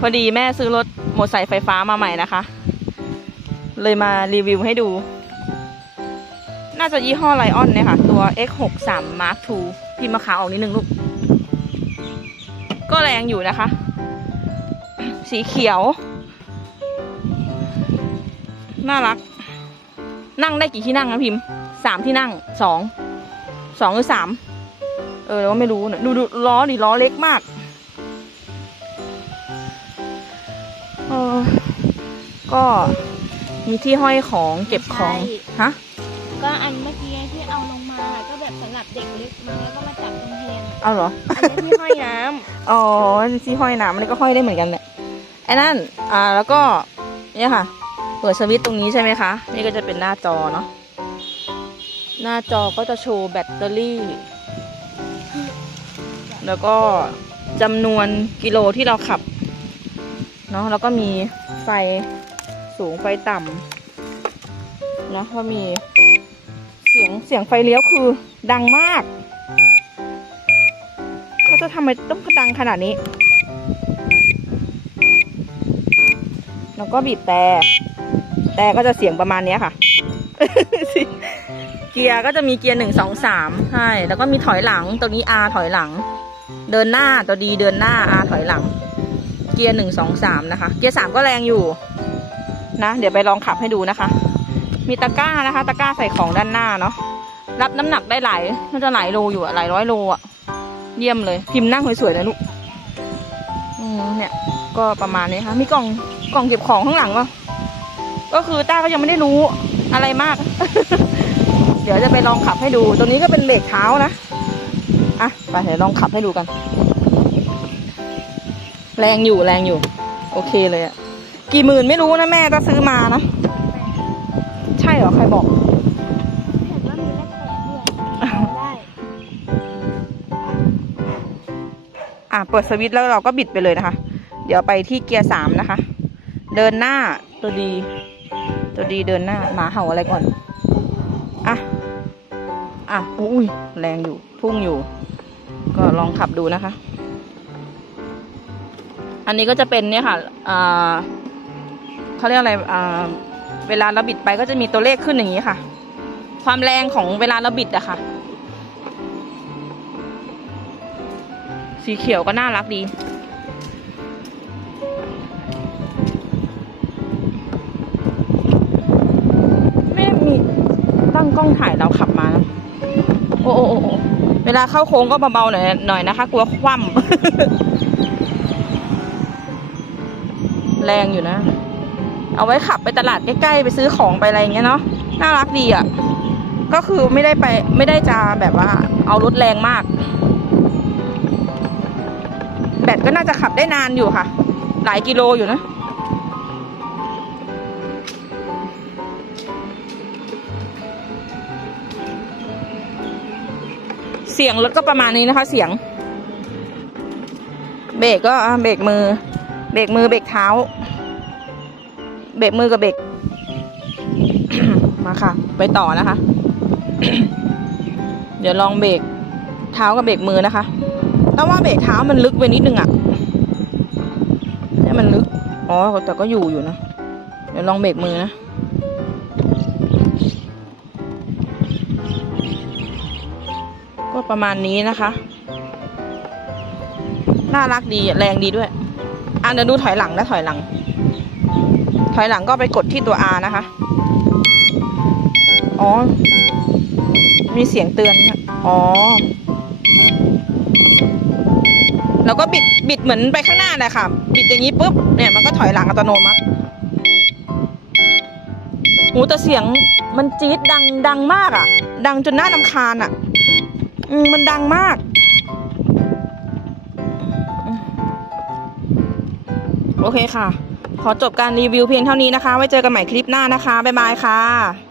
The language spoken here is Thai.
พอดีแม่ซื้อรถมอเตอร์ไซค์ไฟฟ้ามาใหม่นะคะ เลยมารีวิวให้ดู น่าจะยี่ห้อไลออนเนี่ยค่ะ ตัว X63 Mark II พิมพ์มาขาออกนิดนึงลูก ก็แรงอยู่นะคะ สีเขียว น่ารัก นั่งได้กี่ที่นั่งนะพิมพ์สามที่นั่งสองสองหรือสามเออเราไม่รู้นะดูดูล้อดิล้อเล็กมาก เออ ก็มีที่ห้อยของเก็บของฮะ ก็อันเมื่อกี้ที่เอาลงมาก็แบบสำหรับเด็กเล็กมาแล้วก็มาจับตรงแฮนด์เอาเหรอ อันนี้ที่ห้อยน้ำ อ๋อที่ห้อยน้ำมันก็ห้อยได้เหมือนกันแหละไอ้นั่น อ่า แล้วก็ เนี่ยค่ะ เปิดสวิตช์ตรงนี้ใช่ไหมคะ นี่ก็จะเป็นหน้าจอเนาะ หน้าจอก็จะโชว์แบตเตอรี่ แล้วก็จำนวนกิโลที่เราขับ เนาะแล้วก็มีไฟสูงไฟต่ำเนาะก็มีเสียงเสียงไฟเลี้ยวคือดังมากเขาจะทำไมต้องดังขนาดนี้ แล้วก็บีบแต่แต่ก็จะเสียงประมาณนี้ค่ะ เกียร์ก็จะมีเกียร์หนึ่งสองสามใช่แล้วก็มีถอยหลังตัวนี้ R ถอยหลัง เดินหน้าตัวดีเดินหน้า R ถอยหลัง เกียร์หนึ่งสองสามนะคะ เกียร์สามก็แรงอยู่นะ เดี๋ยวไปลองขับให้ดูนะคะ มีตะกร้านะคะ ตะกร้าใส่ของด้านหน้าเนาะ รับน้ำหนักได้หลายน่าจะหลายโลอยู่อะหลายร้อยโลอะเยี่ยมเลย พิมพ์นั่งสวยๆนะลูกอืมเนี่ย ก็ประมาณนี้ค่ะ มีกล่องกล่องเก็บของข้างหลังก็ก็คือต้าก็ยังไม่ได้รู้อะไรมาก เดี๋ยวจะไปลองขับให้ดู ตัวนี้ก็เป็นเบรกเท้านะ อะ ไปเดี๋ยวลองขับให้ดูกัน แรงอยู่แรงอยู่ โอเคเลยอะกี่หมื่นไม่รู้นะแม่ก็ซื้อมานะ ใช่เหรอ ใครบอก เห็นว่ามีเลขแปดด้วยได้ อะ เปิดสวิตช์แล้วเราก็บิดไปเลยนะคะ เดี๋ยวไปที่เกียร์สามนะคะ เดินหน้าตัวดี ตัวดีเดินหน้าหมาเห่าอะไรก่อน อะ อะ อุ้ยแรงอยู่ พุ่งอยู่ ก็ลองขับดูนะคะ อันนี้ก็จะเป็นเนี่ยค่ะเขาเรียกอะไรเวลาเราบิดไปก็จะมีตัวเลขขึ้นอย่างนี้ค่ะ ความแรงของเวลาเราบิดอะค่ะ สีเขียวก็น่ารักดีไม่มีตั้งกล้องถ่ายเราขับมานะโอ้โอโอ้โอ้เวลาเข้าโค้งก็เบาๆหน่อยหน่อยนะคะ กลัวคว่ำ แรงอยู่นะ เอาไว้ขับไปตลาดใกล้ๆไปซื้อของไปอะไรอย่างเงี้ยเนาะน่ารักดีอะ ก็คือไม่ได้ไปไม่ได้จะแบบว่า เอารถแรงมาก แบตก็น่าจะขับได้นานอยู่ค่ะ หลายกิโลอยู่นะเสียงรถก็ประมาณนี้นะคะ เสียง เบรกก็เบรกมือ เบรกมือเบรกเท้า เบรกมือกับเบรกมาค่ะ ไปต่อนะคะ เดี๋ยวลองเบรกเท้ากับเบรกมือนะคะแต่ว่าเบรกเท้ามันลึกไปนิดนึงอะ่ะนี่มันลึก อ๋อ แต่ก็อยู่อยู่นะ เดี๋ยวลองเบรกมือนะ ก็ประมาณนี้นะคะ น่ารักดี แรงดีด้วย อะเดี๋ยวดูถอยหลังนะถอยหลัง ถอยหลังก็ไปกดที่ตัว R นะคะ อ๋อ มีเสียงเตือนนะอ๋อ แล้วก็บิดบิดเหมือนไปข้างหน้าเลยค่ะ บิดอย่างนี้ปุ๊บ เนี่ยมันก็ถอยหลังอัตโนมัติหูแต่เสียงมันจี๊ดดังดังมากอะ่ะ ดังจนน่าลำคาญอะ่ะ อืมมันดังมาก โอเคค่ะ ขอจบการรีวิวเพียงเท่านี้นะคะ ไว้เจอกันใหม่คลิปหน้านะคะ บ๊ายบายค่ะ